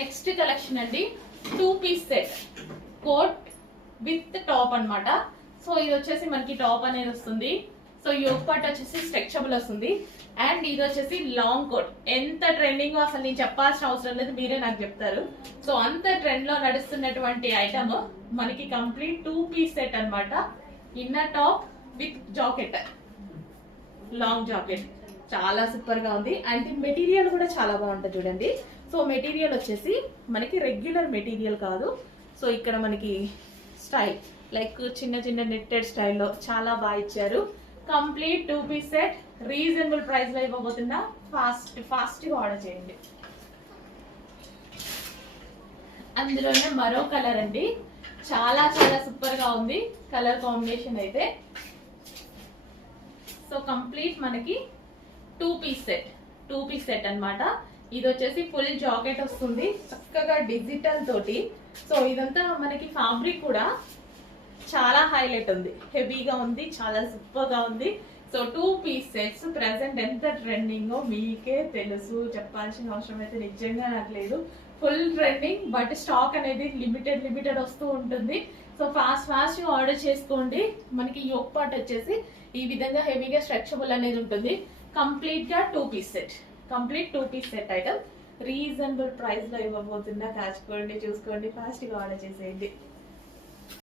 Next collection అండి 2-piece set coat with top అన్నమాట. So ఇది వచ్చేసి మనకి టాప్ అనేది వస్తుంది. సో యోక్ పార్ట్ వచ్చేసి స్ట్రెచబుల్ వస్తుంది. అండ్ ఇది వచ్చేసి లాంగ్ కోట్. ఎంత ట్రెండింగ్ అసలు నేను చెప్పాల్సిన అవసరం లేదు, మీరే నాకు చెప్తారు. సో అంత ట్రెండ్ లో నడుస్తున్నటువంటి ఐటమ్ మనకి కంప్లీట్ 2-piece సెట్ అన్నమాట. Inner top with jacket, long jacket చాలా సూపర్ గా ఉంది. అండ్ మెటీరియల్ కూడా చాలా బాగుంటుంది చూడండి. సో మెటీరియల్ వచ్చేసి మనకి రెగ్యులర్ మెటీరియల్ కాదు. సో ఇక్కడ మనకి స్టైల్ లైక్ చిన్న చిన్న నెట్టెడ్ స్టైల్లో చాలా బాగా ఇచ్చారు. Complete 2-piece set reasonable price లో ఇవ్వబోతున్నా. ఫాస్ట్ గా ఆర్డర్ చేయండి. అందులోనే మరో కలర్ అండి, చాలా చాలా సూపర్ గా ఉంది కలర్ కాంబినేషన్ అయితే. సో కంప్లీట్ మనకి 2-piece సెట్ అన్నమాట. ఇది వచ్చేసి ఫుల్ జాకెట్ వస్తుంది చక్కగా డిజిటల్ తోటి. సో ఇదంతా మనకి ఫ్యాబ్రిక్ కూడా చాలా హైలైట్ ఉంది, హెవీగా ఉంది, చాలా సూపర్ గా ఉంది. సో 2-piece సెట్స్ ప్రెసెంట్ ఎంత ట్రెండింగో మీకే తెలుసు, చెప్పాల్సిన అవసరం అయితే నిజంగా నాకు లేదు. ఫుల్ ట్రెండింగ్, బట్ స్టాక్ అనేది లిమిటెడ్ వస్తూ ఉంటుంది. సో ఫాస్ట్ గా ఆర్డర్ చేసుకోండి. మనకి యోక్ పార్ట్ వచ్చేసి ఈ విధంగా హెవీగా స్ట్రెచబుల్ అనేది ఉంటుంది. కంప్లీట్ గా 2-piece set, complete 2-piece set item reasonable price లో ఇవ్వబోతున్నా. కాచుకోండి, చూసుకోండి, ఫాస్ట్ గా ఆర్డర్ చేసేయండి.